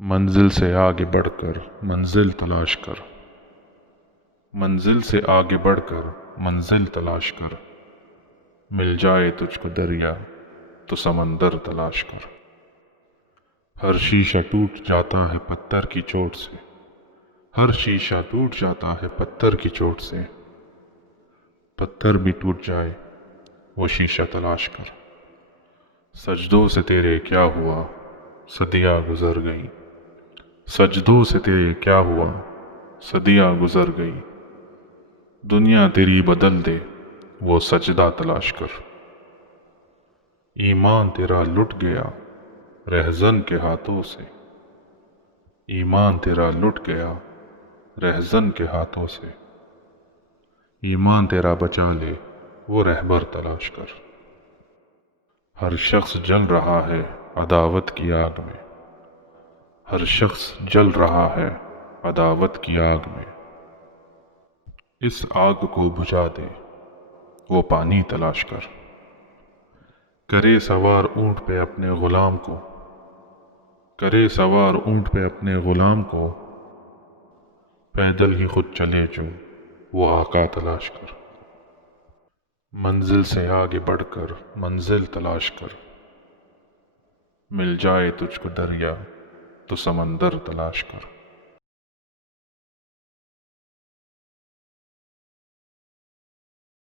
منزل سے آگے بڑھ کر منزل تلاش کر، منزل سے آگے بڑھ کر منزل تلاش کر، مل جائے تجھ کو دریا تو سمندر تلاش کر۔ ہر شیشہ ٹوٹ جاتا ہے پتھر کی چوٹ سے، ہر شیشہ ٹوٹ جاتا ہے پتھر کی چوٹ سے، پتھر بھی ٹوٹ جائے وہ شیشہ تلاش کر۔ سجدوں سے تیرے کیا ہوا صدیاں گزر گئی، سجدوں سے تیرے کیا ہوا صدیاں گزر گئی، دنیا تیری بدل دے وہ سجدہ تلاش کر۔ ایمان تیرا لٹ گیا رہزن کے ہاتھوں سے، ایمان تیرا لٹ گیا رہزن کے ہاتھوں سے، ایمان تیرا بچا لے وہ رہبر تلاش کر۔ ہر شخص جل رہا ہے عداوت کی آگ میں، ہر شخص جل رہا ہے عداوت کی آگ میں، اس آگ کو بجھا دے وہ پانی تلاش کر۔ کرے سوار اونٹ پہ اپنے غلام کو، کرے سوار اونٹ پہ اپنے غلام کو، پیدل ہی خود چلے جو وہ آقا تلاش کر۔ منزل سے آگے بڑھ کر منزل تلاش کر، مل جائے تجھ کو دریا تو سمندر تلاش کر۔